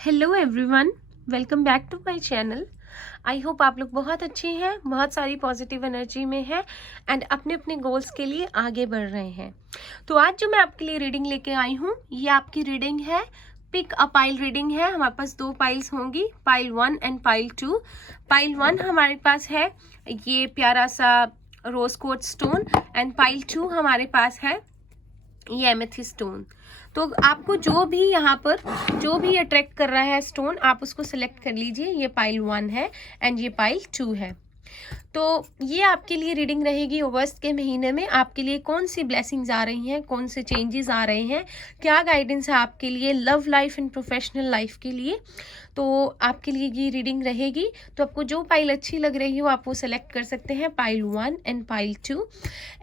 Hello everyone, welcome back to my channel. I hope आप लोग बहुत अच्छे हैं, बहुत सारी पॉजिटिव एनर्जी में हैं एंड अपने अपने गोल्स के लिए आगे बढ़ रहे हैं। तो आज जो मैं आपके लिए रीडिंग लेके आई हूँ, ये आपकी रीडिंग है, पिक अ पाइल रीडिंग है। हमारे पास दो पाइल्स होंगी, पाइल 1 एंड पाइल 2। पाइल 1 हमारे पास है ये प्यारा सा रोज कोर्ट्स स्टोन एंड पाइल 2 हमारे पास है ये एमेथिस्ट स्टोन। तो आपको जो भी यहाँ पर जो भी अट्रैक्ट कर रहा है स्टोन, आप उसको सिलेक्ट कर लीजिए। ये पाइल 1 है एंड ये पाइल 2 है। तो ये आपके लिए रीडिंग रहेगी अगस्त के महीने में। आपके लिए कौन सी ब्लेसिंग्स आ रही हैं, कौन से चेंजेस आ रहे हैं, क्या गाइडेंस है आपके लिए love life and professional life के लिए। तो आपके लिए ये रीडिंग रहेगी। तो आपको जो पाइल अच्छी लग रही हो आप वो सेलेक्ट कर सकते हैं, पाइल 1 एंड पाइल 2।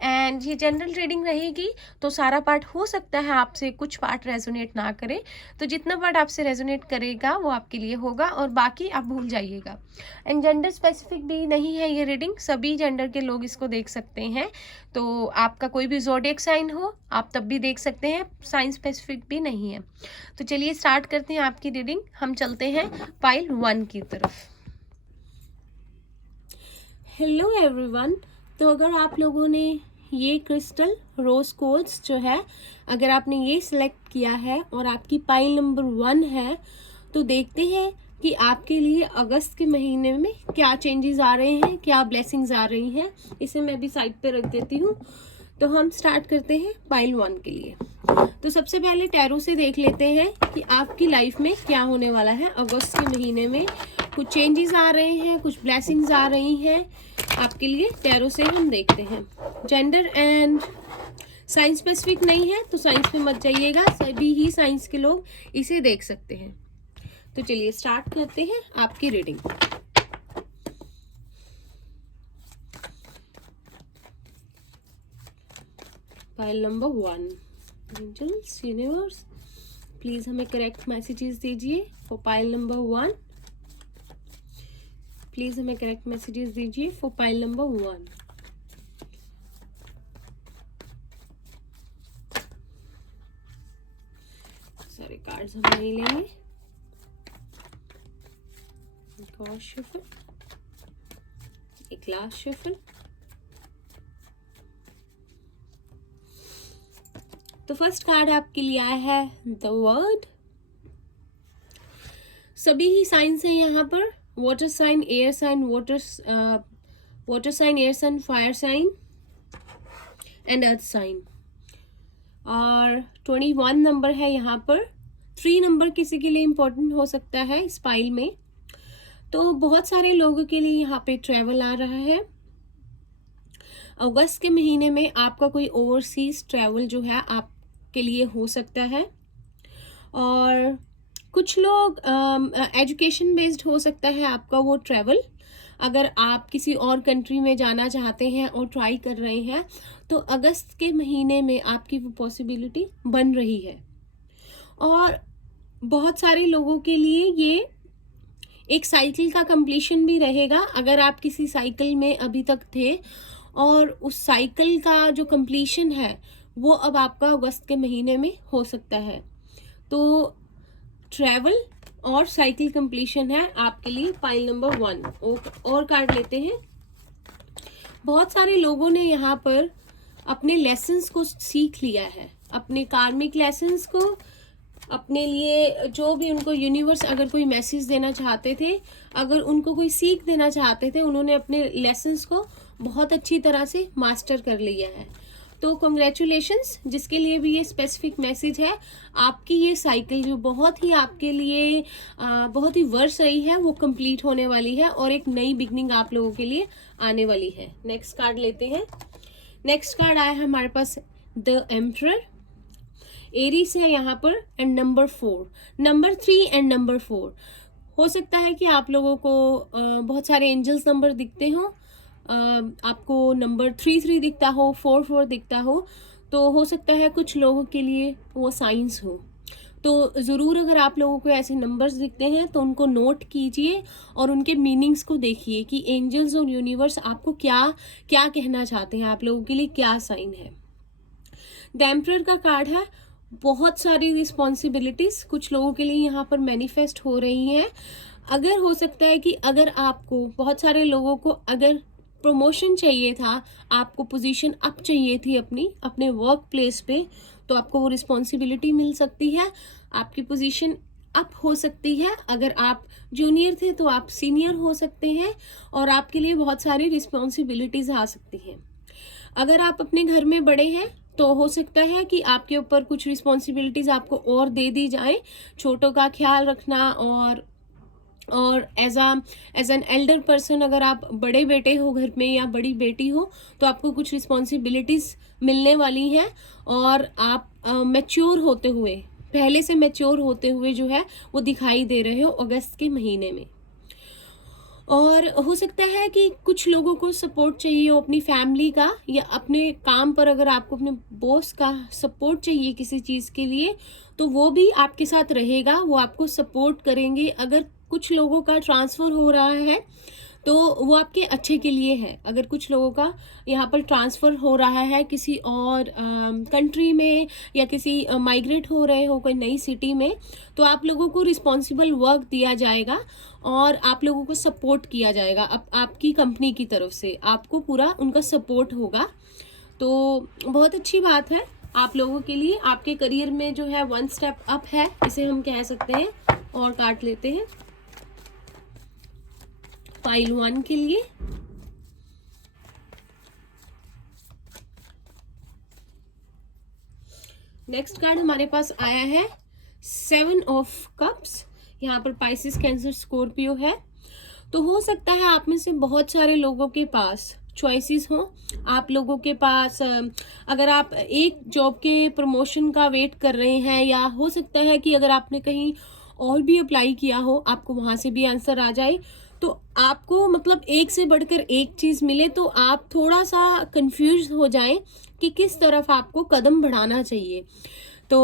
एंड ये जनरल रीडिंग रहेगी, तो सारा पार्ट हो सकता है आपसे कुछ पार्ट रेजोनेट ना करे। तो जितना पार्ट आपसे रेजोनेट करेगा वो आपके लिए होगा और बाकी आप भूल जाइएगा। एंड जेंडर स्पेसिफिक भी नहीं है ये रीडिंग, सभी जेंडर के लोग इसको देख सकते हैं। तो आपका कोई भी ज़ोडिएक साइन हो आप तब भी देख सकते हैं, साइन स्पेसिफिक भी नहीं है। तो चलिए स्टार्ट करते हैं आपकी रीडिंग। हम चलते हैं पाइल 1 की तरफ। हेलो एवरीवन, तो अगर आप लोगों ने ये क्रिस्टल रोज कोर्ट्स जो है, अगर आपने ये सिलेक्ट किया है और आपकी पाइल नंबर 1 है, तो देखते हैं कि आपके लिए अगस्त के महीने में क्या चेंजेस आ रहे हैं, क्या ब्लेसिंग्स आ रही हैं। इसे मैं भी साइड पे रख देती हूँ। तो हम स्टार्ट करते हैं पाइल 1 के लिए। तो सबसे पहले टैरो से देख लेते हैं कि आपकी लाइफ में क्या होने वाला है अगस्त के महीने में। कुछ चेंजेस आ रहे हैं, कुछ ब्लेसिंग्स आ रही हैं आपके लिए। टैरो से हम देखते हैं। जेंडर एंड साइंस स्पेसिफिक नहीं है तो साइंस में मत जाइएगा, सभी ही साइंस के लोग इसे देख सकते हैं। तो चलिए स्टार्ट करते हैं आपकी reading. Pile number 1, angels universe please हमें करेक्ट मैसेजेस दीजिए फॉर पाइल नंबर 1। प्लीज हमें करेक्ट मैसेजेस दीजिए फॉर पाइल नंबर 1। सारे कार्ड्स हम नहीं लेंगे। एक और शफल, एक लास्ट शफल। तो फर्स्ट कार्ड आपके लिए आया है द वर्ड। सभी ही साइंस हैं यहाँ पर, water sign, air sign, water sign, air sign, fire sign and earth sign. और 21 नंबर है यहाँ पर। 3 नंबर किसी के लिए इम्पोर्टेंट हो सकता है इस पाइल में। तो बहुत सारे लोगों के लिए यहाँ पे ट्रैवल आ रहा है अगस्त के महीने में। आपका कोई ओवरसीज ट्रैवल जो है आपके लिए हो सकता है। और कुछ लोग एजुकेशन बेस्ड हो सकता है आपका वो ट्रैवल। अगर आप किसी और कंट्री में जाना चाहते हैं और ट्राई कर रहे हैं तो अगस्त के महीने में आपकी वो पॉसिबिलिटी बन रही है। और बहुत सारे लोगों के लिए ये एक साइकिल का कंप्लीशन भी रहेगा। अगर आप किसी साइकिल में अभी तक थे और उस साइकिल का जो कंप्लीशन है वो अब आपका अगस्त के महीने में हो सकता है। तो ट्रैवल और साइकिल कंप्लीशन है आपके लिए पाइल नंबर 1। और कार्ड लेते हैं। बहुत सारे लोगों ने यहाँ पर अपने लेसन्स को सीख लिया है, अपने कार्मिक लेसन्स को, अपने लिए जो भी उनको यूनिवर्स अगर कोई मैसेज देना चाहते थे, अगर उनको कोई सीख देना चाहते थे, उन्होंने अपने लेसन्स को बहुत अच्छी तरह से मास्टर कर लिया है। तो कॉन्ग्रेचुलेशंस जिसके लिए भी ये स्पेसिफिक मैसेज है। आपकी ये साइकिल जो बहुत ही आपके लिए बहुत ही वर्ष रही है वो कंप्लीट होने वाली है और एक नई बिगनिंग आप लोगों के लिए आने वाली है। नेक्स्ट कार्ड लेते हैं। नेक्स्ट कार्ड आया है हमारे पास द एम्परर। एरीज है यहाँ पर and number 4, number 3 and number 4। हो सकता है कि आप लोगों को बहुत सारे एंजल्स नंबर दिखते हो, आपको नंबर 3 दिखता हो, 4 दिखता हो। तो हो सकता है कुछ लोगों के लिए वो साइंस हो। तो ज़रूर अगर आप लोगों को ऐसे नंबर्स दिखते हैं तो उनको नोट कीजिए और उनके मीनिंग्स को देखिए कि एंजल्स और यूनिवर्स आपको क्या क्या कहना चाहते हैं, आप लोगों के लिए क्या साइन है। द एम्परर का कार्ड है, बहुत सारी रिस्पॉन्सिबिलिटीज़ कुछ लोगों के लिए यहाँ पर मैनिफेस्ट हो रही हैं। अगर हो सकता है कि अगर आपको, बहुत सारे लोगों को अगर प्रमोशन चाहिए था, आपको पोजीशन अप चाहिए थी अपने वर्क प्लेस पे, तो आपको वो रिस्पॉन्सिबिलिटी मिल सकती है, आपकी पोजीशन अप हो सकती है। अगर आप जूनियर थे तो आप सीनियर हो सकते हैं और आपके लिए बहुत सारी रिस्पॉन्सिबिलिटीज़ आ सकती हैं। अगर आप अपने घर में बड़े हैं तो हो सकता है कि आपके ऊपर कुछ रिस्पॉन्सिबिलिटीज़ आपको और दे दी जाए, छोटों का ख्याल रखना। और एज एन एल्डर पर्सन, अगर आप बड़े बेटे हो घर में या बड़ी बेटी हो, तो आपको कुछ रिस्पॉन्सिबिलिटीज़ मिलने वाली हैं और आप मैच्योर होते हुए, पहले से मैच्योर होते हुए जो है वो दिखाई दे रहे हो अगस्त के महीने में। और हो सकता है कि कुछ लोगों को सपोर्ट चाहिए हो अपनी फैमिली का, या अपने काम पर अगर आपको अपने बॉस का सपोर्ट चाहिए किसी चीज़ के लिए, तो वो भी आपके साथ रहेगा, वो आपको सपोर्ट करेंगे। अगर कुछ लोगों का ट्रांसफ़र हो रहा है तो वो आपके अच्छे के लिए है। अगर कुछ लोगों का यहाँ पर ट्रांसफ़र हो रहा है किसी और कंट्री में, या किसी माइग्रेट हो रहे हो कोई नई सिटी में, तो आप लोगों को रिस्पॉन्सिबल वर्क दिया जाएगा और आप लोगों को सपोर्ट किया जाएगा। आपकी कंपनी की तरफ से आपको पूरा उनका सपोर्ट होगा। तो बहुत अच्छी बात है आप लोगों के लिए, आपके करियर में जो है 1 स्टेप अप है, इसे हम कह सकते हैं। और काट लेते हैं पाइल 1 के लिए। नेक्स्ट कार्ड हमारे पास आया है 7 ऑफ कप्स। यहाँ पर पाइसिस, कैंसर, स्कॉर्पियो है। तो हो सकता है आप में से बहुत सारे लोगों के पास चॉइसेस हो। आप लोगों के पास अगर आप एक जॉब के प्रमोशन का वेट कर रहे हैं, या हो सकता है कि अगर आपने कहीं और भी अप्लाई किया हो, आपको वहाँ से भी आंसर आ जाए, तो आपको मतलब एक से बढ़कर एक चीज़ मिले तो आप थोड़ा सा कंफ्यूज हो जाएं कि किस तरफ आपको कदम बढ़ाना चाहिए। तो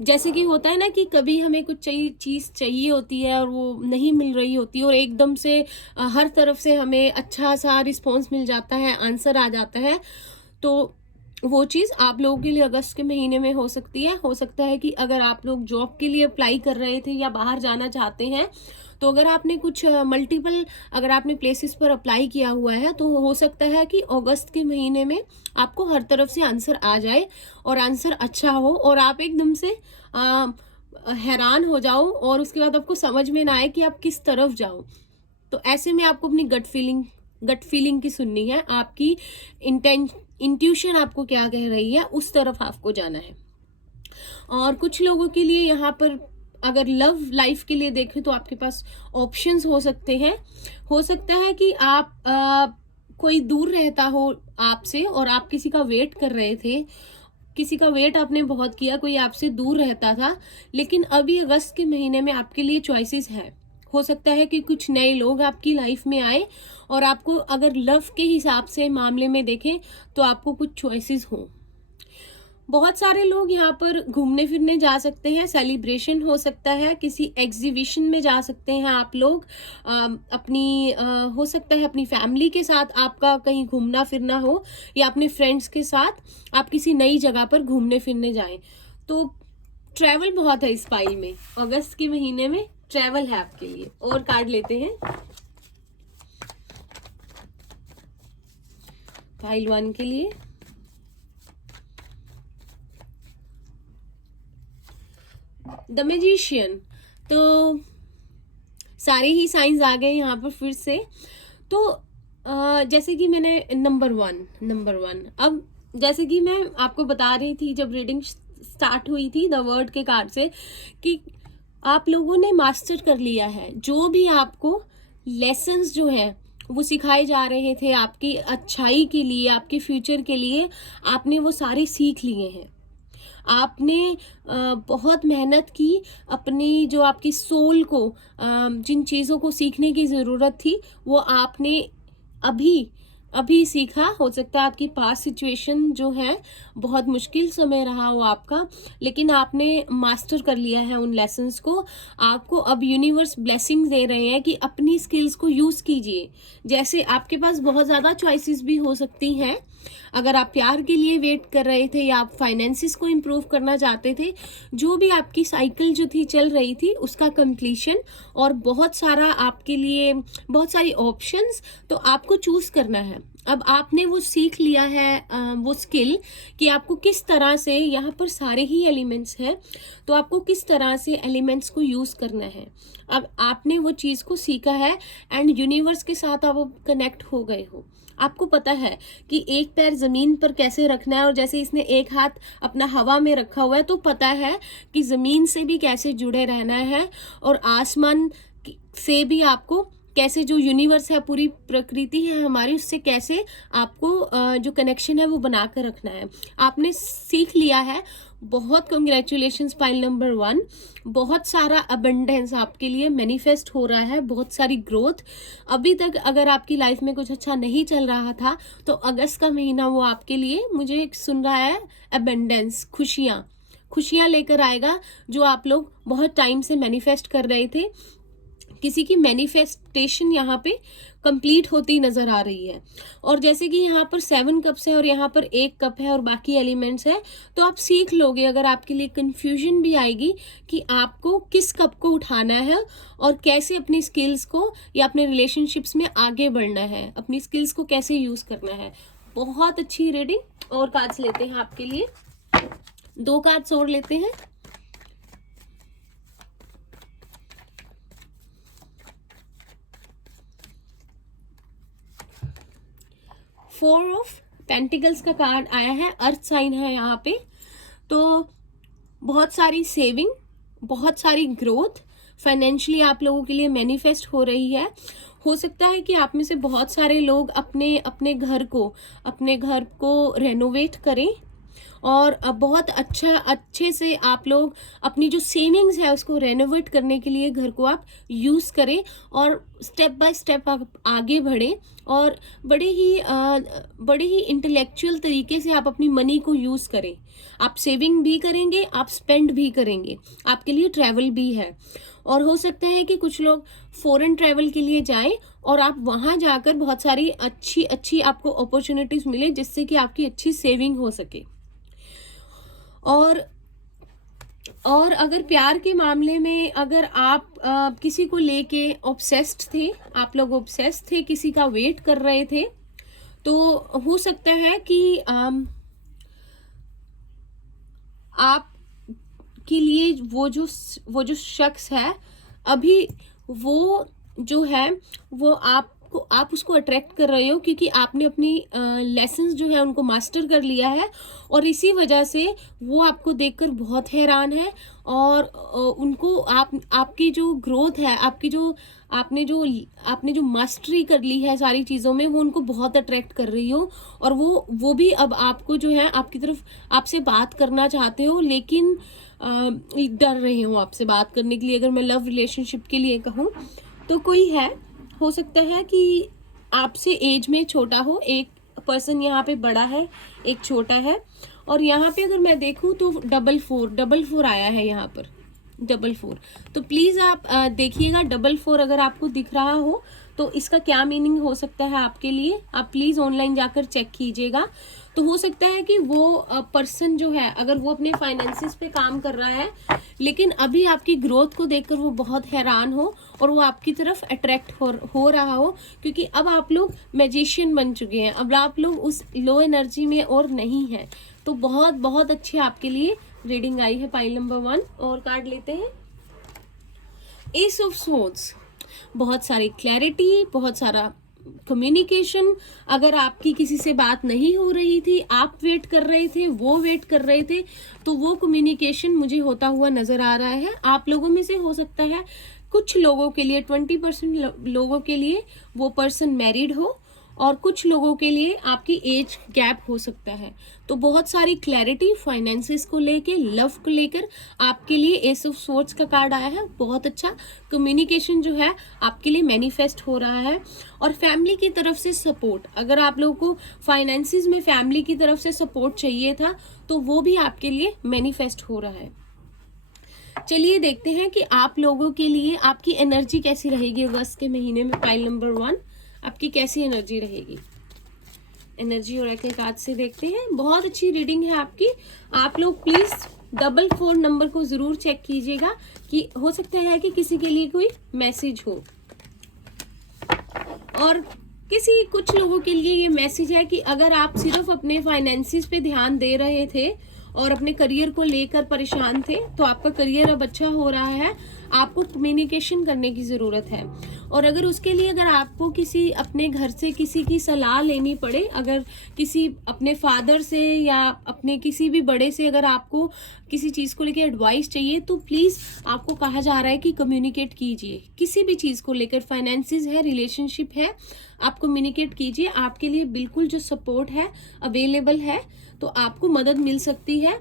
जैसे कि होता है ना कि कभी हमें कुछ चीज़ चाहिए होती है और वो नहीं मिल रही होती, और एकदम से हर तरफ से हमें अच्छा सा रिस्पॉन्स मिल जाता है, आंसर आ जाता है। तो वो चीज़ आप लोगों के लिए अगस्त के महीने में हो सकती है। हो सकता है कि अगर आप लोग जॉब के लिए अप्लाई कर रहे थे या बाहर जाना चाहते हैं, तो अगर आपने कुछ मल्टीपल अगर आपने प्लेसेस पर अप्लाई किया हुआ है, तो हो सकता है कि अगस्त के महीने में आपको हर तरफ से आंसर आ जाए और आंसर अच्छा हो, और आप एकदम से हैरान हो जाओ और उसके बाद आपको समझ में ना आए कि आप किस तरफ जाओ। तो ऐसे में आपको अपनी गट फीलिंग की सुननी है, आपकी इंट्यूशन आपको क्या कह रही है उस तरफ आपको जाना है। और कुछ लोगों के लिए यहाँ पर अगर लव लाइफ के लिए देखें तो आपके पास ऑप्शंस हो सकते हैं। हो सकता है कि आप कोई दूर रहता हो आपसे और आप किसी का वेट कर रहे थे, किसी का वेट आपने बहुत किया, कोई आपसे दूर रहता था, लेकिन अभी अगस्त के महीने में आपके लिए चॉइसेस है। हो सकता है कि कुछ नए लोग आपकी लाइफ में आए, और आपको अगर लव के हिसाब से मामले में देखें तो आपको कुछ चॉइसेस हों। बहुत सारे लोग यहाँ पर घूमने फिरने जा सकते हैं, सेलिब्रेशन हो सकता है, किसी एग्जीबिशन में जा सकते हैं आप लोग। हो सकता है अपनी फैमिली के साथ आपका कहीं घूमना फिरना हो, या अपने फ्रेंड्स के साथ आप किसी नई जगह पर घूमने फिरने जाएं। तो ट्रैवल बहुत है इस पाइल में, अगस्त के महीने में ट्रैवल है आपके लिए। और कार्ड लेते हैं पाइल 1 के लिए। The magician. तो सारे ही साइंस आ गए यहाँ पर फिर से। तो जैसे कि मैंने नंबर वन, अब जैसे कि मैं आपको बता रही थी जब रीडिंग स्टार्ट हुई थी द वर्ड के कार्ड से, कि आप लोगों ने मास्टर कर लिया है। जो भी आपको लेसन्स जो है वो सिखाए जा रहे थे आपकी अच्छाई के लिए, आपके फ्यूचर के लिए, आपने वो सारे सीख लिए हैं। आपने बहुत मेहनत की, अपनी जो आपकी सोल को जिन चीज़ों को सीखने की ज़रूरत थी वो आपने अभी अभी सीखा, हो सकता है आपकी पास्ट सिचुएशन जो है बहुत मुश्किल समय रहा हो आपका, लेकिन आपने मास्टर कर लिया है उन लेसन्स को। आपको अब यूनिवर्स ब्लेसिंग्स दे रहे हैं कि अपनी स्किल्स को यूज़ कीजिए। जैसे आपके पास बहुत ज़्यादा चॉइसेस भी हो सकती हैं। अगर आप प्यार के लिए वेट कर रहे थे या आप फाइनेंसिस को इम्प्रूव करना चाहते थे, जो भी आपकी साइकिल जो थी चल रही थी उसका कंप्लीशन, और बहुत सारा आपके लिए बहुत सारी ऑप्शंस, तो आपको चूज करना है। अब आपने वो सीख लिया है, वो स्किल कि आपको किस तरह से, यहाँ पर सारे ही एलिमेंट्स हैं, तो आपको किस तरह से एलिमेंट्स को यूज करना है। अब आपने वो चीज को सीखा है एंड यूनिवर्स के साथ आप कनेक्ट हो गए हो। आपको पता है कि एक पैर जमीन पर कैसे रखना है, और जैसे इसने एक हाथ अपना हवा में रखा हुआ है, तो पता है कि जमीन से भी कैसे जुड़े रहना है, और आसमान से भी आपको कैसे, जो यूनिवर्स है, पूरी प्रकृति है हमारी, उससे कैसे आपको जो कनेक्शन है वो बना कर रखना है। आपने सीख लिया है। बहुत कंग्रेचुलेशंस फाइल नंबर 1। बहुत सारा अबंडेंस आपके लिए मैनिफेस्ट हो रहा है, बहुत सारी ग्रोथ। अभी तक अगर आपकी लाइफ में कुछ अच्छा नहीं चल रहा था, तो अगस्त का महीना वो आपके लिए, मुझे सुन रहा है, अबंडेंस, खुशियाँ लेकर आएगा, जो आप लोग बहुत टाइम से मैनिफेस्ट कर रहे थे। किसी की मैनिफेस्टेशन यहाँ पे कंप्लीट होती नजर आ रही है। और जैसे कि यहाँ पर 7 कप्स है और यहाँ पर 1 कप है और बाकी एलिमेंट्स है, तो आप सीख लोगे। अगर आपके लिए कंफ्यूजन भी आएगी कि आपको किस कप को उठाना है और कैसे अपनी स्किल्स को या अपने रिलेशनशिप्स में आगे बढ़ना है, अपनी स्किल्स को कैसे यूज करना है। बहुत अच्छी रीडिंग। और कार्ड्स लेते हैं आपके लिए, 2 कार्ड्स और लेते हैं। फोर ऑफ पेंटिकल्स का कार्ड आया है, अर्थ साइन है यहाँ पे। तो बहुत सारी सेविंग, बहुत सारी ग्रोथ फाइनेंशियली आप लोगों के लिए मैनिफेस्ट हो रही है। हो सकता है कि आप में से बहुत सारे लोग अपने अपने घर को रेनोवेट करें, और बहुत अच्छे से आप लोग अपनी जो सेविंग्स है उसको रेनोवेट करने के लिए घर को आप यूज़ करें, और स्टेप बाय स्टेप आप आगे बढ़ें, और बड़े ही इंटेलेक्चुअल तरीके से आप अपनी मनी को यूज़ करें। आप सेविंग भी करेंगे, आप स्पेंड भी करेंगे, आपके लिए ट्रैवल भी है। और हो सकता है कि कुछ लोग फॉरेन ट्रैवल के लिए जाएं और आप वहां जाकर बहुत सारी अच्छी आपको अपॉर्चुनिटीज मिले, जिससे कि आपकी अच्छी सेविंग हो सके। और अगर प्यार के मामले में अगर आप किसी को लेके ऑब्सेस्ड थे, आप लोग ऑब्सेस्ड थे, किसी का वेट कर रहे थे, तो हो सकता है कि आप के लिए वो जो शख्स है अभी, वो जो है वो आप उसको अट्रैक्ट कर रहे हो, क्योंकि आपने अपनी लेसन्स जो है उनको मास्टर कर लिया है, और इसी वजह से वो आपको देखकर बहुत हैरान है। और उनको आपकी जो ग्रोथ है, आपने जो मास्टरी कर ली है सारी चीज़ों में, वो उनको बहुत अट्रैक्ट कर रही हो, और वो भी अब आपको जो है आपकी तरफ आपसे बात करना चाहते हो, लेकिन डर रहे हो आपसे बात करने के लिए। अगर मैं लव रिलेशनशिप के लिए कहूँ तो कोई है, हो सकता है कि आपसे एज में छोटा हो, एक पर्सन यहाँ पे बड़ा है, एक छोटा है। और यहाँ पे अगर मैं देखूँ तो 444 आया है यहाँ पर, 444। तो प्लीज़ आप देखिएगा, 444 अगर आपको दिख रहा हो तो इसका क्या मीनिंग हो सकता है आपके लिए, आप प्लीज़ ऑनलाइन जाकर चेक कीजिएगा। तो हो सकता है कि वो पर्सन जो है, अगर वो अपने फाइनेंसिस पे काम कर रहा है, लेकिन अभी आपकी ग्रोथ को देखकर वो बहुत हैरान हो और वो आपकी तरफ अट्रैक्ट हो रहा हो, क्योंकि अब आप लोग मैजिशियन बन चुके हैं, अब आप लोग उस लो एनर्जी में और नहीं है। तो बहुत बहुत अच्छी आपके लिए रीडिंग आई है पाइल नंबर 1। और कार्ड लेते हैं, एस ऑफ सोर्ड्स। बहुत सारी क्लैरिटी, बहुत सारा कम्युनिकेशन। अगर आपकी किसी से बात नहीं हो रही थी, आप वेट कर रहे थे, वो वेट कर रहे थे, तो वो कम्युनिकेशन मुझे होता हुआ नजर आ रहा है। आप लोगों में से हो सकता है कुछ लोगों के लिए, 20% लोगों के लिए वो पर्सन मैरिड हो, और कुछ लोगों के लिए आपकी एज गैप हो सकता है। तो बहुत सारी क्लैरिटी फाइनेंसेस को लेके, लव को लेकर आपके लिए एस ऑफ स्वॉर्ड्स का कार्ड आया है। बहुत अच्छा कम्युनिकेशन जो है आपके लिए मैनिफेस्ट हो रहा है। और फैमिली की तरफ से सपोर्ट, अगर आप लोगों को फाइनेंसेस में फैमिली की तरफ से सपोर्ट चाहिए था तो वो भी आपके लिए मैनिफेस्ट हो रहा है। चलिए देखते हैं कि आप लोगों के लिए आपकी एनर्जी कैसी रहेगी अगस्त के महीने में। पाइल नंबर 1, आपकी कैसी एनर्जी रहेगी। एनर्जी ओरेकल कार्ड से देखते हैं। बहुत अच्छी रीडिंग है आपकी। आप लोग प्लीज 44 नंबर को जरूर चेक कीजिएगा कि हो सकता है कि किसी के लिए कोई मैसेज हो, और कुछ लोगों के लिए ये मैसेज है कि अगर आप सिर्फ अपने फाइनेंसिस पे ध्यान दे रहे थे और अपने करियर को लेकर परेशान थे, तो आपका करियर अब अच्छा हो रहा है। आपको कम्युनिकेशन करने की जरूरत है, और अगर उसके लिए अगर आपको किसी अपने घर से किसी की सलाह लेनी पड़े, अगर किसी अपने फादर से या अपने किसी भी बड़े से अगर आपको किसी चीज को लेकर एडवाइस चाहिए, तो प्लीज आपको कहा जा रहा है कि कम्युनिकेट कीजिए किसी भी चीज को लेकर। फाइनेंसिस है, रिलेशनशिप है, आप कम्युनिकेट कीजिए। आपके लिए बिल्कुल जो सपोर्ट है अवेलेबल है, तो आपको मदद मिल सकती है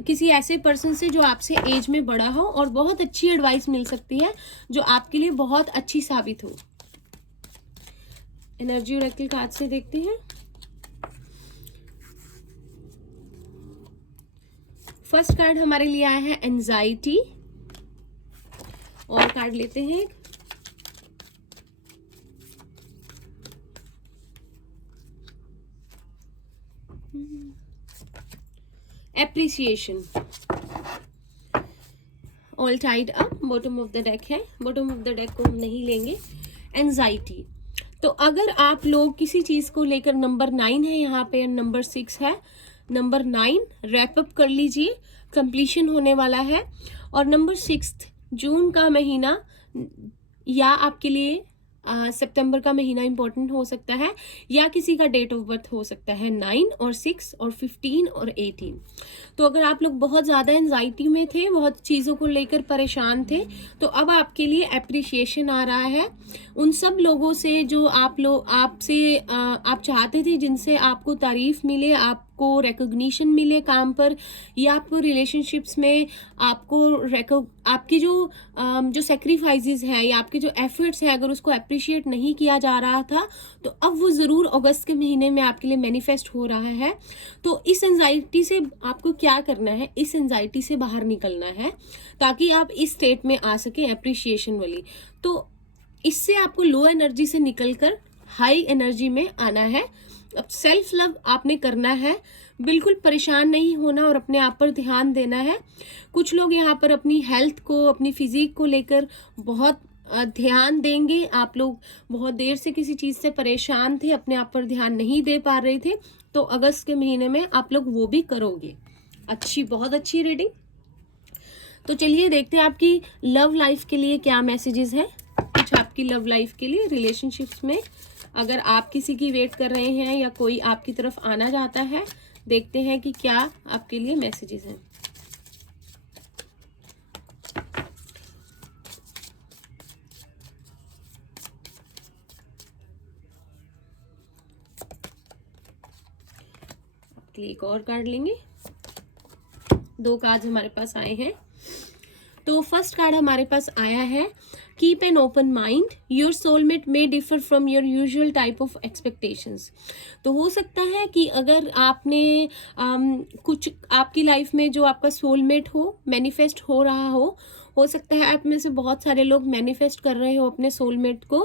किसी ऐसे पर्सन से जो आपसे एज में बड़ा हो, और बहुत अच्छी एडवाइस मिल सकती है जो आपके लिए बहुत अच्छी साबित हो। एनर्जी ओरेकल कार्ड से देखते हैं। फर्स्ट कार्ड हमारे लिए आया है एंजाइटी, और कार्ड लेते हैं। Appreciation, all tied up, bottom of the deck है। बॉटम ऑफ द डेक को हम नहीं लेंगे। एंजाइटी, तो अगर आप लोग किसी चीज को लेकर, नंबर 9 है यहाँ पे, नंबर 6 है। नंबर 9 रैप अप कर लीजिए, कंप्लीशन होने वाला है। और नंबर 6 जून का महीना या आपके लिए सितंबर का महीना इंपॉर्टेंट हो सकता है, या किसी का डेट ऑफ बर्थ हो सकता है 9 और 6 और 15 और 18। तो अगर आप लोग बहुत ज़्यादा एंजाइटी में थे, बहुत चीज़ों को लेकर परेशान थे, तो अब आपके लिए एप्रिसिएशन आ रहा है उन सब लोगों से जो आप चाहते थे, जिनसे आपको तारीफ मिले, आपको रिकॉग्निशन मिले काम पर, या आपको रिलेशनशिप्स में आपकी जो सेक्रीफाइसेस है या आपके जो एफर्ट्स है, अगर उसको अप्रिशिएट नहीं किया जा रहा था, तो अब वो ज़रूर अगस्त के महीने में आपके लिए मैनिफेस्ट हो रहा है। तो इस एंजाइटी से आपको क्या करना है, इस एंजाइटी से बाहर निकलना है ताकि आप इस स्टेट में आ सके एप्रिशिएशन वाली। तो इससे आपको लो एनर्जी से निकलकर हाई एनर्जी में आना है। अब सेल्फ लव आपने करना है, बिल्कुल परेशान नहीं होना और अपने आप पर ध्यान देना है। कुछ लोग यहाँ पर अपनी हेल्थ को, अपनी फिजिक को लेकर बहुत ध्यान देंगे। आप लोग बहुत देर से किसी चीज से परेशान थे, अपने आप पर ध्यान नहीं दे पा रहे थे, तो अगस्त के महीने में आप लोग वो भी करोगे। बहुत अच्छी रीडिंग। तो चलिए देखते हैं आपकी लव लाइफ के लिए क्या मैसेजेस है। कुछ आपकी लव लाइफ के लिए, रिलेशनशिप्स में अगर आप किसी की वेट कर रहे हैं या कोई आपकी तरफ आना चाहता है, देखते हैं कि क्या आपके लिए मैसेजेस हैं। आपके लिए एक और कार्ड लेंगे। 2 कार्ड हमारे पास आए हैं। तो फर्स्ट कार्ड हमारे पास आया है, keep an open mind, your soulmate may differ from your usual type of expectations. तो हो सकता है कि अगर आपने कुछ आपकी लाइफ में जो आपका सोलमेट हो, मैनिफेस्ट हो रहा हो सकता है आप में से बहुत सारे लोग मैनिफेस्ट कर रहे हो अपने सोलमेट को,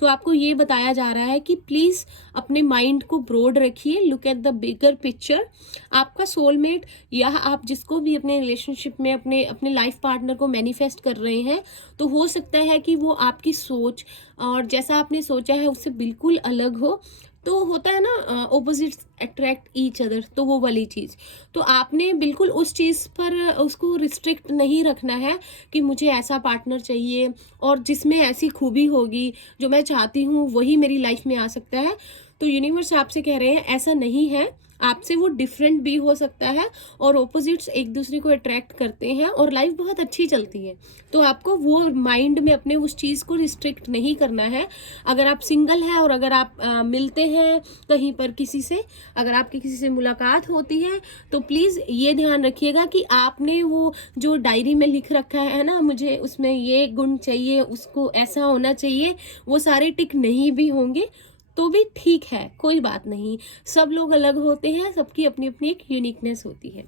तो आपको ये बताया जा रहा है कि प्लीज़ अपने माइंड को ब्रॉड रखिए, look at the bigger picture. आपका सोलमेट या आप जिसको भी अपने रिलेशनशिप में अपने लाइफ पार्टनर को मैनिफेस्ट कर रहे हैं, तो हो सकता है कि वो आपकी सोच और जैसा आपने सोचा है उससे बिल्कुल अलग हो। तो होता है ना, ऑपोजिट्स अट्रैक्ट ईच अदर, तो वो वाली चीज़। तो आपने बिल्कुल उस चीज़ पर उसको रिस्ट्रिक्ट नहीं रखना है कि मुझे ऐसा पार्टनर चाहिए और जिसमें ऐसी खूबी होगी जो मैं चाहती हूँ वही मेरी लाइफ में आ सकता है। तो यूनिवर्स आपसे कह रहे हैं ऐसा नहीं है। आपसे वो डिफरेंट भी हो सकता है और ऑपोजिट्स एक दूसरे को अट्रैक्ट करते हैं और लाइफ बहुत अच्छी चलती है। तो आपको वो माइंड में अपने उस चीज़ को रिस्ट्रिक्ट नहीं करना है। अगर आप सिंगल हैं और अगर आप मिलते हैं कहीं पर किसी से, अगर आपकी किसी से मुलाकात होती है, तो प्लीज़ ये ध्यान रखिएगा कि आपने वो जो डायरी में लिख रखा है ना, मुझे उसमें ये गुण चाहिए, उसको ऐसा होना चाहिए, वो सारे टिक नहीं भी होंगे तो भी ठीक है, कोई बात नहीं। सब लोग अलग होते हैं, सबकी अपनी अपनी एक यूनिकनेस होती है।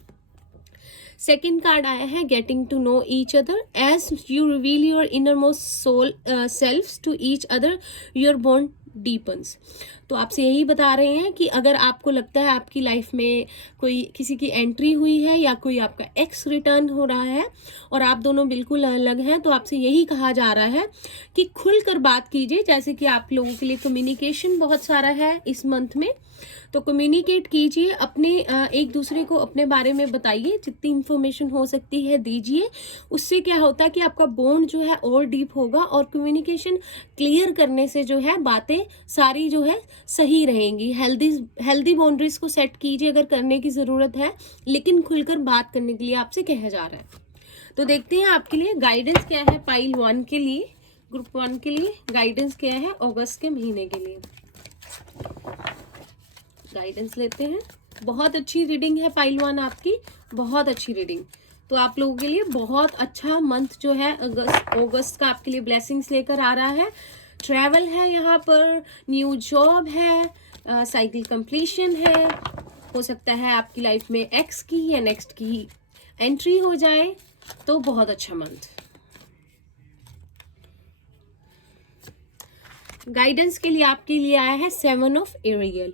सेकेंड कार्ड आया है getting to know each other as you reveal your inner most soul self to each other your bond deepens. तो आपसे यही बता रहे हैं कि अगर आपको लगता है आपकी लाइफ में कोई किसी की एंट्री हुई है या कोई आपका एक्स रिटर्न हो रहा है और आप दोनों बिल्कुल अलग हैं, तो आपसे यही कहा जा रहा है कि खुलकर बात कीजिए। जैसे कि आप लोगों के लिए कम्युनिकेशन बहुत सारा है इस मंथ में, तो कम्युनिकेट कीजिए, अपने एक दूसरे को अपने बारे में बताइए, जितनी इन्फॉर्मेशन हो सकती है दीजिए। उससे क्या होता है कि आपका बॉन्ड जो है और डीप होगा और कम्युनिकेशन क्लियर करने से जो है बातें सारी जो है सही रहेंगी। हेल्दी बाउंड्रीज को सेट कीजिए अगर करने की ज़रूरत है, लेकिन खुलकर बात करने के लिए आपसे कहा जा रहा है। तो देखते हैं आपके लिए गाइडेंस क्या है पाइल 1 के लिए, ग्रुप 1 के लिए गाइडेंस क्या है अगस्त के महीने के लिए। गाइडेंस लेते हैं। बहुत अच्छी रीडिंग है पाइल 1 आपकी, बहुत अच्छी रीडिंग। तो आप लोगों के लिए बहुत अच्छा मंथ जो है अगस्त का आपके लिए ब्लेसिंग्स लेकर आ रहा है। ट्रैवल है यहाँ पर, न्यू जॉब है, साइकिल कंप्लीशन है, हो सकता है आपकी लाइफ में एक्स की या नेक्स्ट की एंट्री हो जाए, तो बहुत अच्छा मंथ। गाइडेंस के लिए आपके लिए आया है 7 of aerial.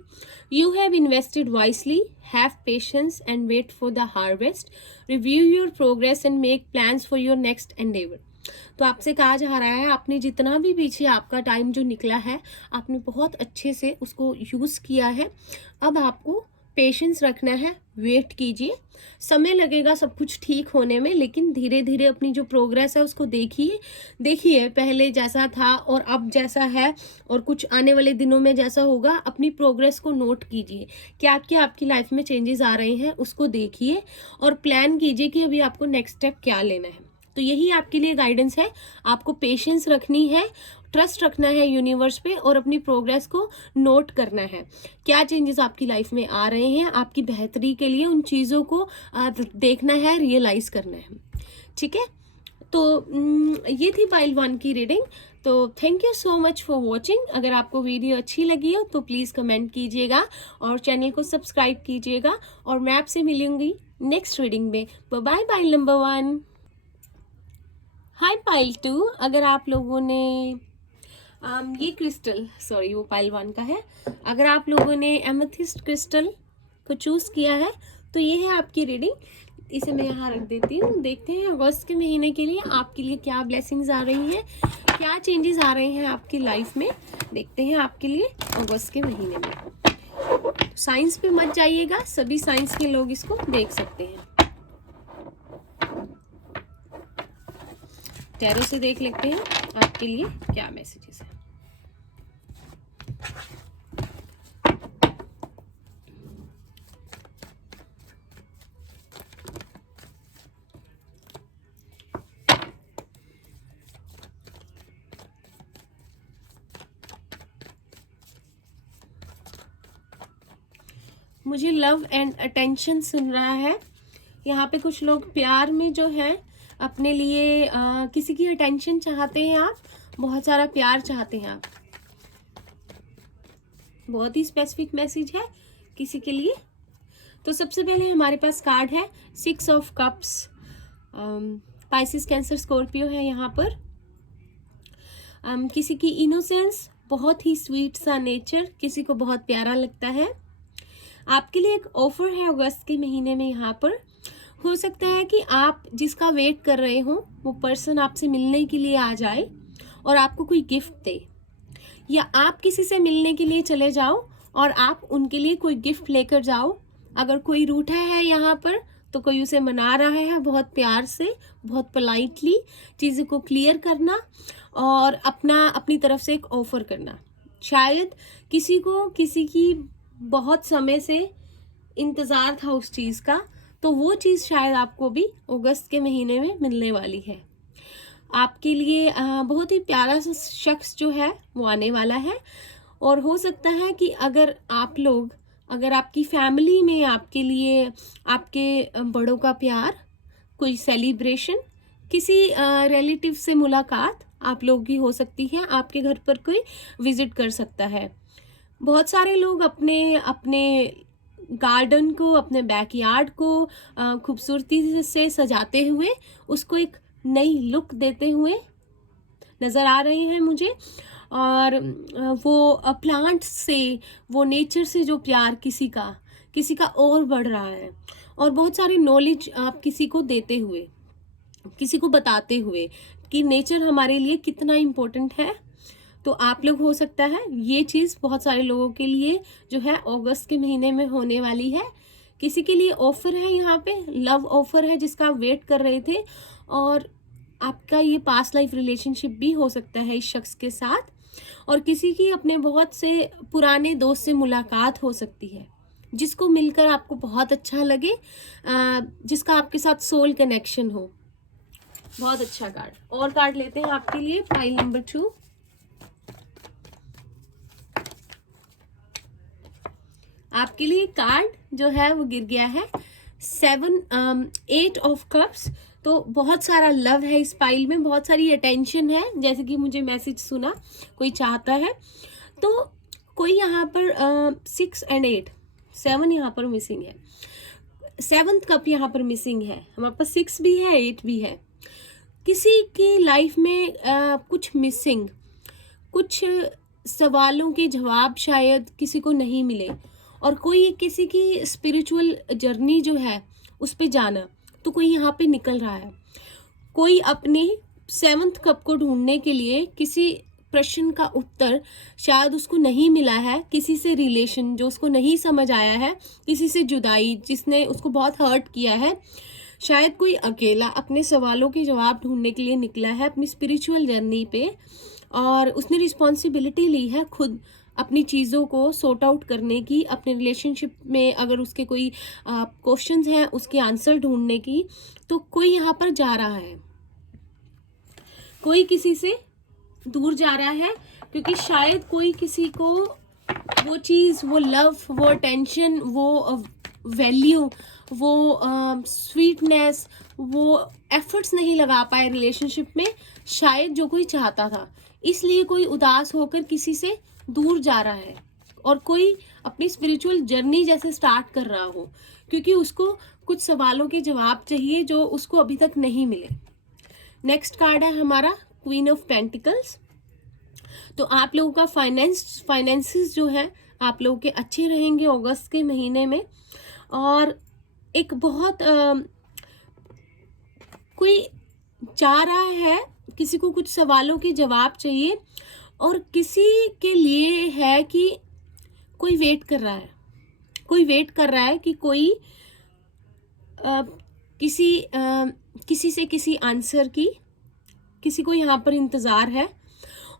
You have invested wisely, have patience and wait for the harvest, review your progress and make plans for your next endeavour. तो आपसे कहा जा रहा है आपने जितना भी पीछे आपका टाइम जो निकला है, आपने बहुत अच्छे से उसको यूज़ किया है। अब आपको पेशेंस रखना है, वेट कीजिए, समय लगेगा सब कुछ ठीक होने में, लेकिन धीरे धीरे अपनी जो प्रोग्रेस है उसको देखिए पहले जैसा था और अब जैसा है और कुछ आने वाले दिनों में जैसा होगा, अपनी प्रोग्रेस को नोट कीजिए। क्या क्या आपकी लाइफ में चेंजेस आ रहे हैं उसको देखिए और प्लान कीजिए कि अभी आपको नेक्स्ट स्टेप क्या लेना है। तो यही आपके लिए गाइडेंस है। आपको पेशेंस रखनी है, ट्रस्ट रखना है यूनिवर्स पे और अपनी प्रोग्रेस को नोट करना है। क्या चेंजेस आपकी लाइफ में आ रहे हैं आपकी बेहतरी के लिए, उन चीज़ों को देखना है, रियलाइज करना है। ठीक है, तो ये थी पाइल 1 की रीडिंग। तो thank you so much for watching. अगर आपको वीडियो अच्छी लगी हो तो प्लीज़ कमेंट कीजिएगा और चैनल को सब्सक्राइब कीजिएगा और मैं आपसे मिलूंगी नेक्स्ट रीडिंग में। Bye pile number 1। Hi pile 2। अगर आप लोगों ने ये क्रिस्टल, सॉरी वो पाइल 1 का है, अगर आप लोगों ने एमेथिस्ट क्रिस्टल को चूज़ किया है तो ये है आपकी रीडिंग। इसे मैं यहाँ रख देती हूँ। देखते हैं अगस्त के महीने के लिए आपके लिए क्या ब्लेसिंग्स आ रही हैं, क्या चेंजेस आ रहे हैं आपकी लाइफ में। देखते हैं आपके लिए अगस्त के महीने में। साइंस पे मत जाइएगा, सभी साइंस के लोग इसको देख सकते हैं। टैरो से देख लेते हैं आपके लिए क्या मैसेजेस है। मुझे लव एंड अटेंशन सुन रहा है। यहाँ पे कुछ लोग प्यार में जो है अपने लिए किसी की अटेंशन चाहते हैं, आप बहुत सारा प्यार चाहते हैं आप। बहुत ही स्पेसिफिक मैसेज है किसी के लिए। तो सबसे पहले हमारे पास कार्ड है 6 of cups. Pisces, cancer, Scorpio है यहाँ पर। किसी की इनोसेंस, बहुत ही स्वीट सा नेचर, किसी को बहुत प्यारा लगता है। आपके लिए एक ऑफर है अगस्त के महीने में। यहाँ पर हो सकता है कि आप जिसका वेट कर रहे हो वो पर्सन आपसे मिलने के लिए आ जाए और आपको कोई गिफ्ट दे, या आप किसी से मिलने के लिए चले जाओ और आप उनके लिए कोई गिफ्ट लेकर जाओ। अगर कोई रूठा है यहाँ पर तो कोई उसे मना रहा है बहुत प्यार से, बहुत पोलाइटली चीज़ों को क्लियर करना और अपनी तरफ से एक ऑफर करना। शायद किसी को किसी की बहुत समय से इंतज़ार था उस चीज़ का, तो वो चीज़ शायद आपको भी अगस्त के महीने में मिलने वाली है। आपके लिए बहुत ही प्यारा सा शख्स जो है वो आने वाला है। और हो सकता है कि अगर आपकी फैमिली में आपके लिए आपके बड़ों का प्यार, कोई सेलिब्रेशन, किसी रिलेटिव से मुलाकात आप लोगों की हो सकती है, आपके घर पर कोई विजिट कर सकता है। बहुत सारे लोग अपने अपने गार्डन को, अपने बैकयार्ड को खूबसूरती से सजाते हुए, उसको एक नई लुक देते हुए नज़र आ रहे हैं मुझे। और वो प्लांट्स से, वो नेचर से जो प्यार किसी का और बढ़ रहा है। और बहुत सारी नॉलेज आप किसी को देते हुए, किसी को बताते हुए कि नेचर हमारे लिए कितना इम्पोर्टेंट है। तो आप लोग, हो सकता है ये चीज़ बहुत सारे लोगों के लिए जो है अगस्त के महीने में होने वाली है। किसी के लिए ऑफर है, यहाँ पे लव ऑफर है जिसका आप वेट कर रहे थे, और आपका ये पास्ट लाइफ रिलेशनशिप भी हो सकता है इस शख्स के साथ। और किसी की अपने बहुत से पुराने दोस्त से मुलाकात हो सकती है, जिसको मिलकर आपको बहुत अच्छा लगे, जिसका आपके साथ सोल कनेक्शन हो। बहुत अच्छा कार्ड। और कार्ड लेते हैं आपके लिए, पाइल नंबर 2। आपके लिए कार्ड जो है वो गिर गया है 8 ऑफ कप्स। तो बहुत सारा लव है इस पाइल में, बहुत सारी अटेंशन है, जैसे कि मुझे मैसेज सुना कोई चाहता है। तो कोई यहाँ पर 6 और 8, 7 यहाँ पर मिसिंग है, 7th कप यहाँ पर मिसिंग है। हमारे पास 6 भी है, 8 भी है। किसी की लाइफ में कुछ मिसिंग, कुछ सवालों के जवाब शायद किसी को नहीं मिले, और कोई किसी की स्पिरिचुअल जर्नी जो है उस पे जाना, तो कोई यहाँ पे निकल रहा है। कोई अपने 7th कप को ढूंढने के लिए किसी प्रश्न का उत्तर शायद उसको नहीं मिला है, किसी से रिलेशन जो उसको नहीं समझ आया है, किसी से जुदाई जिसने उसको बहुत हर्ट किया है, शायद कोई अकेला अपने सवालों के जवाब ढूंढने के लिए निकला है अपनी स्पिरिचुअल जर्नी पे, और उसने रिस्पॉन्सिबिलिटी ली है खुद अपनी चीज़ों को सॉर्ट आउट करने की, अपने रिलेशनशिप में अगर उसके कोई क्वेश्चंस हैं उसके आंसर ढूंढने की। तो कोई यहाँ पर जा रहा है, कोई किसी से दूर जा रहा है, क्योंकि शायद कोई किसी को वो चीज़, वो लव, वो अटेंशन, वो वैल्यू, वो स्वीटनेस, वो एफर्ट्स नहीं लगा पाए रिलेशनशिप में, शायद जो कोई चाहता था। इसलिए कोई उदास होकर किसी से दूर जा रहा है, और कोई अपनी स्पिरिचुअल जर्नी जैसे स्टार्ट कर रहा हो, क्योंकि उसको कुछ सवालों के जवाब चाहिए जो उसको अभी तक नहीं मिले। नेक्स्ट कार्ड है हमारा क्वीन ऑफ पेंटिकल्स। तो आप लोगों का फाइनेंसेस जो है आप लोगों के अच्छे रहेंगे अगस्त के महीने में। और एक बहुत कोई चाह रहा है, किसी को कुछ सवालों के जवाब चाहिए, और किसी के लिए है कि कोई वेट कर रहा है, कोई वेट कर रहा है कि कोई किसी से किसी आंसर की, किसी को यहाँ पर इंतज़ार है।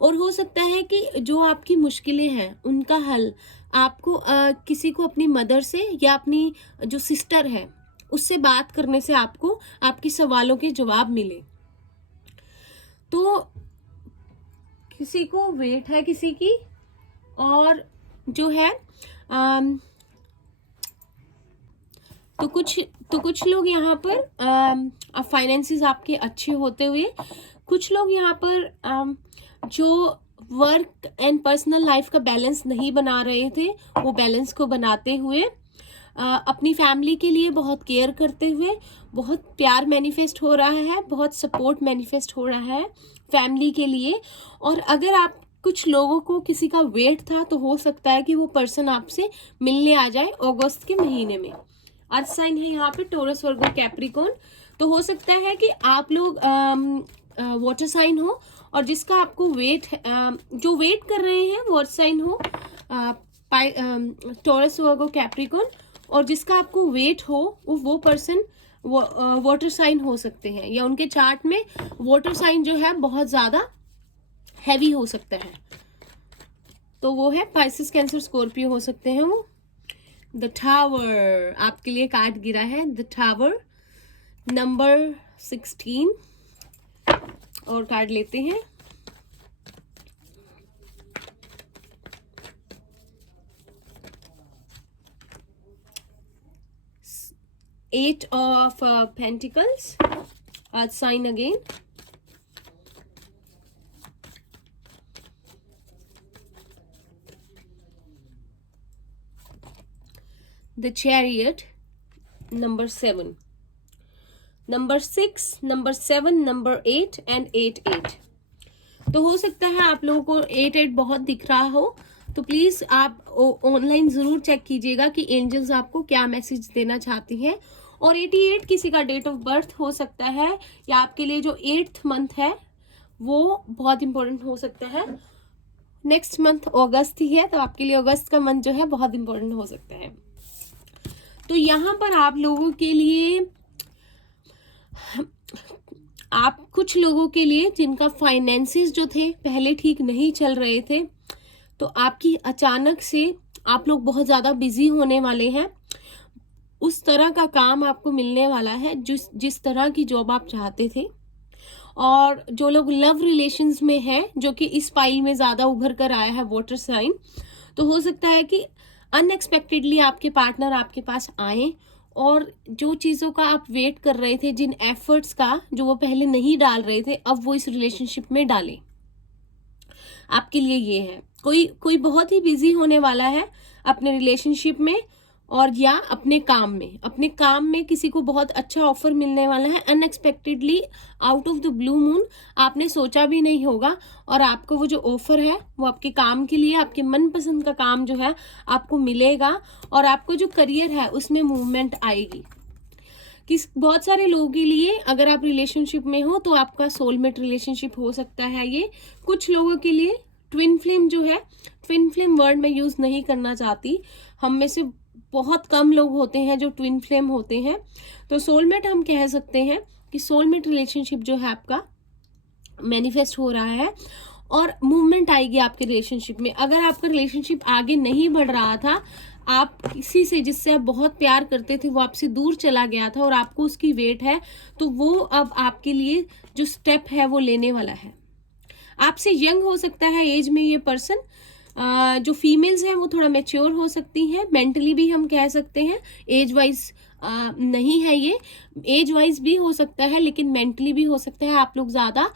और हो सकता है कि जो आपकी मुश्किलें हैं उनका हल आपको किसी को अपनी मदर से या अपनी जो सिस्टर है उससे बात करने से आपको आपकी सवालों के जवाब मिले। तो किसी को वेट है किसी की, और जो है तो कुछ लोग यहाँ पर फाइनेंसेस आपके अच्छे होते हुए, कुछ लोग यहाँ पर जो वर्क एंड पर्सनल लाइफ का बैलेंस नहीं बना रहे थे, वो बैलेंस को बनाते हुए, अपनी फैमिली के लिए बहुत केयर करते हुए, बहुत प्यार मैनिफेस्ट हो रहा है, बहुत सपोर्ट मैनिफेस्ट हो रहा है फैमिली के लिए। और अगर आप कुछ लोगों को किसी का वेट था, तो हो सकता है कि वो पर्सन आपसे मिलने आ जाए अगस्त के महीने में। अर्थ साइन है यहाँ पे टोरस, वर्गो, कैप्रिकॉर्न। तो हो सकता है कि आप लोग वाटर साइन हो, और जिसका आपको वेट जो वेट कर रहे हैं वो अर्थ साइन हो, टोरस, वर्गो, कैप्रिकॉर्न, और जिसका आपको वेट हो वो पर्सन वाटर साइन हो सकते हैं, या उनके चार्ट में वाटर साइन जो है बहुत ज़्यादा हैवी हो सकता है। तो वो है पाइसेस, कैंसर, स्कॉर्पियो हो सकते हैं वो। द टावर, आपके लिए कार्ड गिरा है द टावर, नंबर 16। और कार्ड लेते हैं। Eight of pentacles, earth sign again, the chariot, number 7, number 6, number 7, number 8 and 8। तो हो सकता है आप लोगों को 8 बहुत दिख रहा हो, तो प्लीज आप ऑनलाइन जरूर चेक कीजिएगा कि एंजल्स आपको क्या मैसेज देना चाहती हैं। और 88 किसी का डेट ऑफ बर्थ हो सकता है, या आपके लिए जो 8th मंथ है वो बहुत इंपॉर्टेंट हो सकता है। नेक्स्ट मंथ अगस्त ही है, तो आपके लिए अगस्त का मंथ जो है बहुत इंपॉर्टेंट हो सकता है। तो यहाँ पर आप लोगों के लिए, आप कुछ लोगों के लिए जिनका फाइनेंसिस जो थे पहले ठीक नहीं चल रहे थे, तो आपकी अचानक से आप लोग बहुत ज़्यादा बिजी होने वाले हैं। उस तरह का काम आपको मिलने वाला है जिस तरह की जॉब आप चाहते थे। और जो लोग लव रिलेशंस में हैं, जो कि इस पाइल में ज़्यादा उभर कर आया है वाटर साइन, तो हो सकता है कि अनएक्सपेक्टेडली आपके पार्टनर आपके पास आए और जो चीज़ों का आप वेट कर रहे थे, जिन एफर्ट्स का जो वो पहले नहीं डाल रहे थे, अब वो इस रिलेशनशिप में डालें। आपके लिए ये है, कोई बहुत ही बिजी होने वाला है अपने रिलेशनशिप में और या अपने काम में किसी को बहुत अच्छा ऑफर मिलने वाला है unexpectedly, out of the blue moon. आपने सोचा भी नहीं होगा और आपको वो जो ऑफर है वो आपके काम के लिए, आपके मनपसंद का काम जो है आपको मिलेगा। और आपको जो करियर है उसमें मूवमेंट आएगी। बहुत सारे लोगों के लिए अगर आप रिलेशनशिप में हो तो आपका सोलमेट रिलेशनशिप हो सकता है ये। कुछ लोगों के लिए ट्विन फ्लेम जो है, ट्विन फ्लेम वर्ड में यूज नहीं करना चाहती, हम में से बहुत कम लोग होते हैं जो ट्विन फ्लेम होते हैं। तो सोलमेट हम कह सकते हैं कि सोलमेट रिलेशनशिप जो है आपका मैनिफेस्ट हो रहा है और मूवमेंट आएगी आपके रिलेशनशिप में। अगर आपका रिलेशनशिप आगे नहीं बढ़ रहा था, आप किसी से जिससे आप बहुत प्यार करते थे वो आपसे दूर चला गया था और आपको उसकी वेट है, तो वो अब आपके लिए जो स्टेप है वो लेने वाला है। आपसे यंग हो सकता है एज में ये पर्सन। जो फीमेल्स हैं वो थोड़ा मैच्योर हो सकती हैं, मेंटली भी हम कह सकते हैं। एज वाइज नहीं है ये, एज वाइज भी हो सकता है लेकिन मेंटली भी हो सकता है। आप लोग ज़्यादा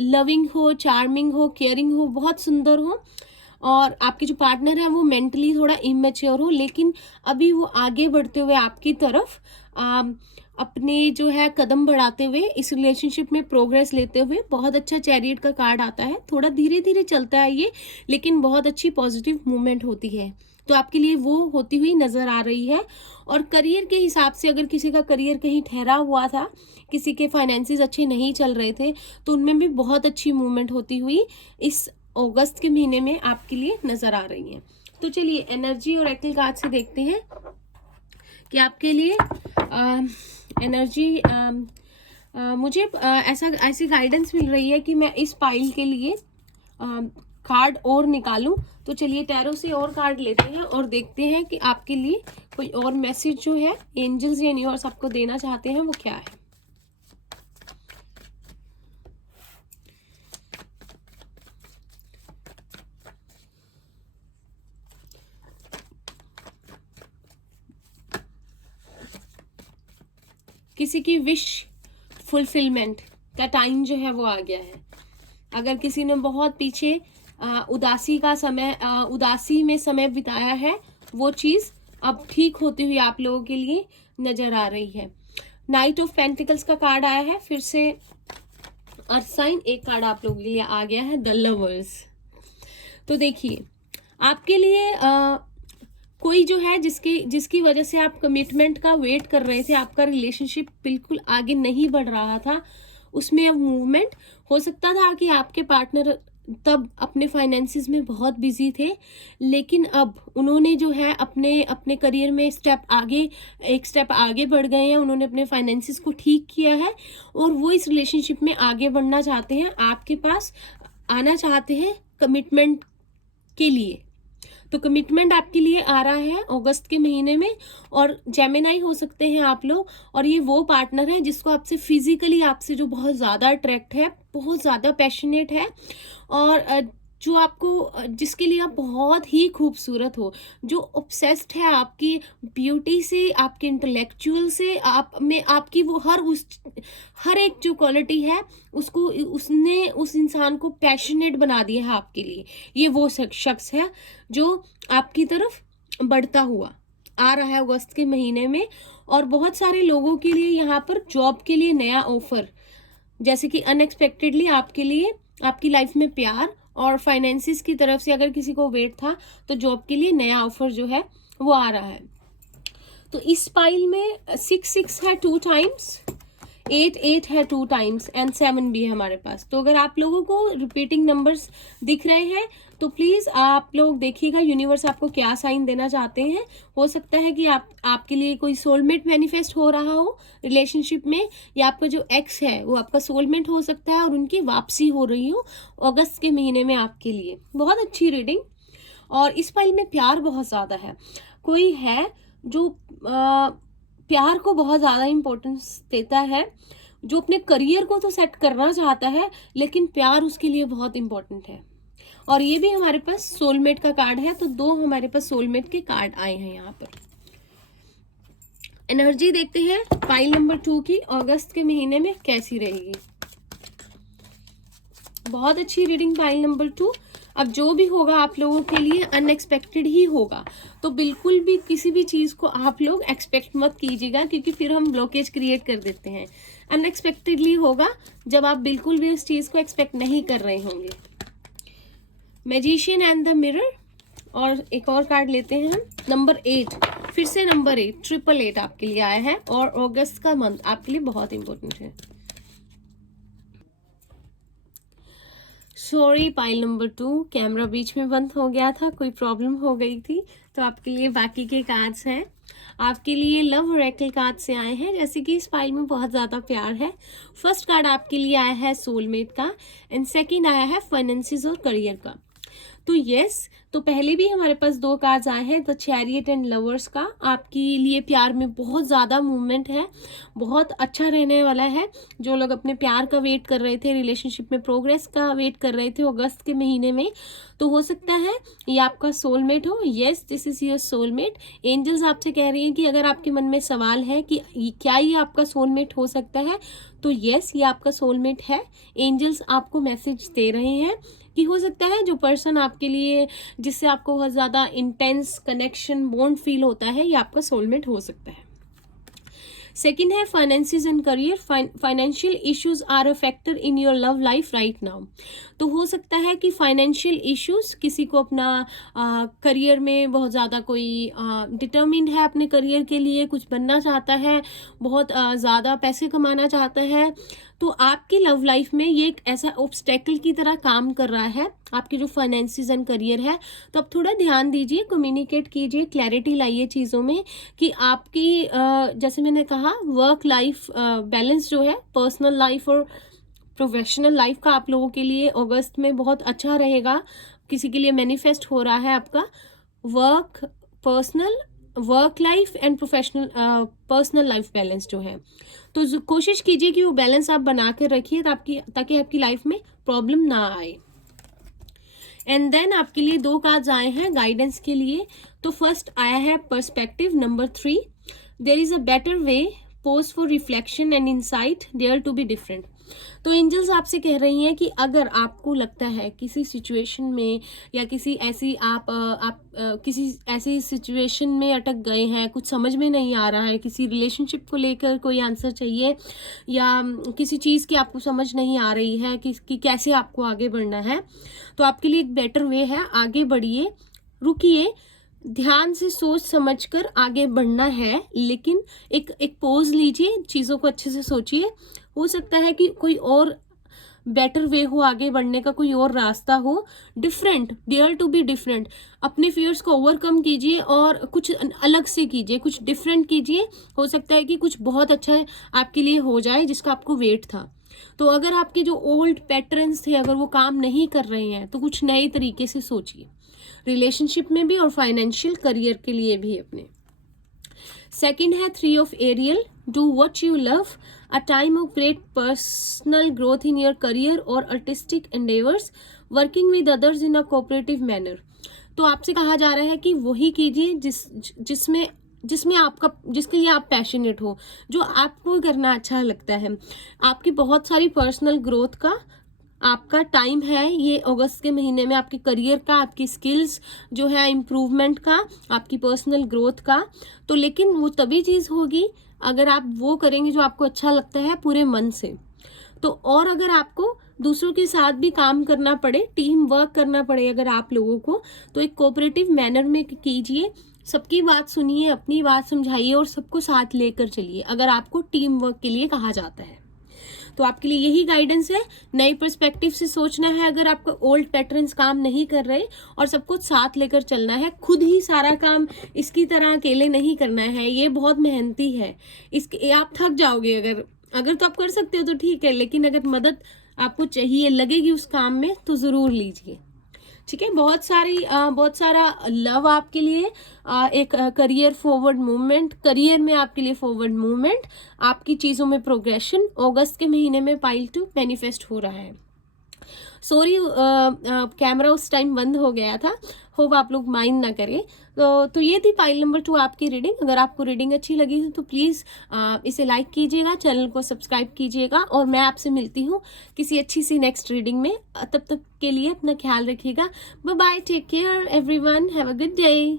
लविंग हो, चार्मिंग हो, केयरिंग हो, बहुत सुंदर हो, और आपके जो पार्टनर है वो मेंटली थोड़ा इमेच्योर हो, लेकिन अभी वो आगे बढ़ते हुए आपकी तरफ अपने जो है कदम बढ़ाते हुए इस रिलेशनशिप में प्रोग्रेस लेते हुए। बहुत अच्छा चैरियट का कार्ड आता है, थोड़ा धीरे धीरे चलता है ये, लेकिन बहुत अच्छी पॉजिटिव मूवमेंट होती है। तो आपके लिए वो होती हुई नजर आ रही है। और करियर के हिसाब से अगर किसी का करियर कहीं ठहरा हुआ था, किसी के फाइनेंसेस अच्छे नहीं चल रहे थे, तो उनमें भी बहुत अच्छी मूवमेंट होती हुई इस अगस्त के महीने में आपके लिए नजर आ रही है। तो चलिए एनर्जी और एक्ल कार्ड से देखते हैं कि आपके लिए एनर्जी मुझे ऐसी गाइडेंस मिल रही है कि मैं इस पाइल के लिए कार्ड और निकालूं। तो चलिए टैरो से और कार्ड लेते हैं और देखते हैं कि आपके लिए कोई और मैसेज जो है एंजल्स या यूनिवर्स आपको देना चाहते हैं वो क्या है। किसी की विश फुलफिलमेंट का टाइम जो है वो आ गया है। अगर किसी ने बहुत पीछे उदासी में समय बिताया है, वो चीज़ अब ठीक होती हुई आप लोगों के लिए नजर आ रही है। नाइट ऑफ पेंटिकल्स का कार्ड आया है, फिर से अर्थ साइन। एक कार्ड आप लोगों के लिए आ गया है द लवर्स। तो देखिए आपके लिए कोई जो है जिसकी वजह से आप कमिटमेंट का वेट कर रहे थे, आपका रिलेशनशिप बिल्कुल आगे नहीं बढ़ रहा था, उसमें अब मूवमेंट हो सकता था कि आपके पार्टनर तब अपने फाइनेंसिस में बहुत बिजी थे, लेकिन अब उन्होंने जो है अपने करियर में एक स्टेप आगे बढ़ गए हैं। उन्होंने अपने फाइनेंसिस को ठीक किया है और वो इस रिलेशनशिप में आगे बढ़ना चाहते हैं, आपके पास आना चाहते हैं कमिटमेंट के लिए। तो कमिटमेंट आपके लिए आ रहा है अगस्त के महीने में, और जेमिनाई हो सकते हैं आप लोग, और ये वो पार्टनर है जिसको आपसे फिजिकली, आपसे जो बहुत ज़्यादा अट्रैक्ट है, बहुत ज़्यादा पैशनेट है, और जो आपको, जिसके लिए आप बहुत ही खूबसूरत हो, जो ऑब्सेस्ड है आपकी ब्यूटी से, आपके इंटेलेक्चुअल से, आप में आपकी वो हर एक जो क्वालिटी है उसको, उसने उस इंसान को पैशनेट बना दिया है आपके लिए। ये वो शख्स है जो आपकी तरफ बढ़ता हुआ आ रहा है अगस्त के महीने में। और बहुत सारे लोगों के लिए यहाँ पर जॉब के लिए नया ऑफर, जैसे कि अनएक्सपेक्टेडली आपके लिए आपकी लाइफ में प्यार और फाइनेंसिस की तरफ से अगर किसी को वेट था तो जॉब के लिए नया ऑफर जो है वो आ रहा है। तो इस पाइल में 6 है 2 टाइम्स, 8 है 2 टाइम्स एंड 7 भी है हमारे पास। तो अगर आप लोगों को रिपीटिंग नंबर्स दिख रहे हैं तो प्लीज आप लोग देखिएगा यूनिवर्स आपको क्या साइन देना चाहते हैं। हो सकता है कि आपके लिए कोई सोलमेट मैनिफेस्ट हो रहा हो रिलेशनशिप में, या आपका जो एक्स है वो आपका सोलमेट हो सकता है और उनकी वापसी हो रही हो अगस्त के महीने में आपके लिए। बहुत अच्छी रीडिंग। और इस फाइल में प्यार बहुत ज्यादा है। कोई है जो प्यार को बहुत ज्यादा इंपॉर्टेंस देता है, जो अपने करियर को तो सेट करना चाहता है लेकिन प्यार उसके लिए बहुत इंपॉर्टेंट है। और ये भी हमारे पास सोलमेट का कार्ड है, तो 2 हमारे पास सोलमेट के कार्ड आए हैं यहाँ पर। एनर्जी देखते हैं फाइल नंबर 2 की अगस्त के महीने में कैसी रहेगी। बहुत अच्छी रीडिंग फाइल नंबर 2। अब जो भी होगा आप लोगों के लिए अनएक्सपेक्टेड ही होगा, तो बिल्कुल भी किसी भी चीज को आप लोग एक्सपेक्ट मत कीजिएगा, क्योंकि फिर हम ब्लॉकेज क्रिएट कर देते हैं। अनएक्सपेक्टेडली होगा जब आप बिल्कुल भी इस चीज को एक्सपेक्ट नहीं कर रहे होंगे। Magician and the mirror. और एक और कार्ड लेते हैं हम, नंबर 8। फिर से नंबर 8, 888 आपके लिए आया है, और अगस्त का मंथ आपके लिए बहुत इंपॉर्टेंट है। सॉरी पाइल नंबर 2, कैमरा बीच में बंद हो गया था, कोई प्रॉब्लम हो गई थी। तो आपके लिए बाकी के कार्ड्स हैं। आपके लिए लव ऑरेकल कार्ड से आए हैं, जैसे कि इस फाइल में बहुत ज़्यादा प्यार है। फर्स्ट कार्ड आपके लिए आया है सोलमेट का, एंड सेकंड आया है फाइनेंसिस और करियर का। तो यस, तो पहले भी हमारे पास 2 कार्ड्स आए हैं, द चैरियट एंड लवर्स का। आपके लिए प्यार में बहुत ज़्यादा मूवमेंट है, बहुत अच्छा रहने वाला है। जो लोग अपने प्यार का वेट कर रहे थे, रिलेशनशिप में प्रोग्रेस का वेट कर रहे थे अगस्त के महीने में, तो हो सकता है ये आपका सोलमेट हो। Yes, this is your soulmate. Angels आपसे कह रही हैं कि अगर आपके मन में सवाल है कि क्या ये आपका सोलमेट हो सकता है, तो यस, ये आपका सोलमेट है। एंजल्स आपको मैसेज दे रहे हैं कि हो सकता है जो पर्सन आपके लिए, जिससे आपको बहुत ज़्यादा इंटेंस कनेक्शन बॉन्ड फील होता है, ये आपका सोलमेट हो सकता है। सेकेंड है finances and career. Financial issues are a factor in your love life right now. तो हो सकता है कि फाइनेंशियल इश्यूज, किसी को अपना करियर में बहुत ज़्यादा कोई डिटर्मिन्ड है अपने करियर के लिए, कुछ बनना चाहता है, बहुत ज़्यादा पैसे कमाना चाहता है, तो आपकी लव लाइफ में ये एक ऐसा ऑब्स्टेकल की तरह काम कर रहा है आपके जो फाइनेंसिस एंड करियर है। तो आप थोड़ा ध्यान दीजिए, कम्युनिकेट कीजिए, क्लैरिटी लाइए चीज़ों में कि आपकी जैसे मैंने कहा वर्क लाइफ बैलेंस जो है, पर्सनल लाइफ और प्रोफेशनल लाइफ का आप लोगों के लिए अगस्त में बहुत अच्छा रहेगा। किसी के लिए मैनिफेस्ट हो रहा है आपका work life and professional personal life balance जो है। तो कोशिश कीजिए कि वो बैलेंस आप बना कर रखिए ताकि आपकी लाइफ में प्रॉब्लम ना आए। एंड देन आपके लिए 2 कार्ड्स आए हैं गाइडेंस के लिए। तो फर्स्ट आया है perspective number 3। There is a better way, pause for reflection and insight, dare to be different. तो एंजल्स आपसे कह रही हैं कि अगर आपको लगता है किसी सिचुएशन में, या किसी ऐसी किसी ऐसी सिचुएशन में अटक गए हैं, कुछ समझ में नहीं आ रहा है, किसी रिलेशनशिप को लेकर कोई आंसर चाहिए, या किसी चीज़ की आपको समझ नहीं आ रही है कि कैसे आपको आगे बढ़ना है, तो आपके लिए एक बेटर वे है, आगे बढ़िए, रुकिए, ध्यान से सोच समझकर आगे बढ़ना है, लेकिन एक पोज लीजिए, चीज़ों को अच्छे से सोचिए। हो सकता है कि कोई और बेटर वे हो, आगे बढ़ने का कोई और रास्ता हो, different, dare to be different. अपने फियर्स को ओवरकम कीजिए और कुछ अलग से कीजिए, कुछ डिफरेंट कीजिए। हो सकता है कि कुछ बहुत अच्छा आपके लिए हो जाए जिसका आपको वेट था। तो अगर आपके जो ओल्ड पैटर्न्स थे अगर वो काम नहीं कर रहे हैं तो कुछ नए तरीके से सोचिए, रिलेशनशिप में भी और फाइनेंशियल करियर के लिए भी अपने। सेकंड है 3 of Ariel, do what you love, a time of great personal growth in your career और artistic endeavours, working with others in a cooperative manner. तो आपसे कहा जा रहा है कि वही कीजिए जिसमें आपका, जिसके लिए आप पैशनेट हो, जो आपको करना अच्छा लगता है। आपकी बहुत सारी पर्सनल ग्रोथ का आपका टाइम है ये अगस्त के महीने में, आपके करियर का, आपकी स्किल्स जो है इम्प्रूवमेंट का, आपकी पर्सनल ग्रोथ का। तो लेकिन वो तभी चीज़ होगी अगर आप वो करेंगे जो आपको अच्छा लगता है पूरे मन से। तो और अगर आपको दूसरों के साथ भी काम करना पड़े, टीम वर्क करना पड़े अगर आप लोगों को, तो एक कोऑपरेटिव मैनर में कीजिए, सबकी बात सुनिए, अपनी बात समझाइए और सबको साथ लेकर चलिए अगर आपको टीम वर्क के लिए कहा जाता है। तो आपके लिए यही गाइडेंस है, नई पर्सपेक्टिव से सोचना है अगर आपका ओल्ड पैटर्न्स काम नहीं कर रहे, और सबको साथ लेकर चलना है। खुद ही सारा काम इसकी तरह अकेले नहीं करना है, ये बहुत मेहनती है, इसके आप थक जाओगे। अगर तो आप कर सकते हो तो ठीक है, लेकिन अगर मदद आपको चाहिए लगेगी उस काम में तो ज़रूर लीजिए। ठीक है, बहुत सारा लव आपके लिए, एक करियर फॉरवर्ड मूवमेंट, करियर में आपके लिए फॉरवर्ड मूवमेंट, आपकी चीज़ों में प्रोग्रेशन अगस्त के महीने में पाइल 2 मैनिफेस्ट हो रहा है। सॉरी कैमरा उस टाइम बंद हो गया था, होप आप लोग माइंड ना करें। तो ये थी पाइल नंबर 2 आपकी रीडिंग। अगर आपको रीडिंग अच्छी लगी तो प्लीज़ इसे लाइक कीजिएगा, चैनल को सब्सक्राइब कीजिएगा, और मैं आपसे मिलती हूँ किसी अच्छी सी नेक्स्ट रीडिंग में। तब तक के लिए अपना ख्याल रखिएगा। Bye bye, take care everyone, have a good day.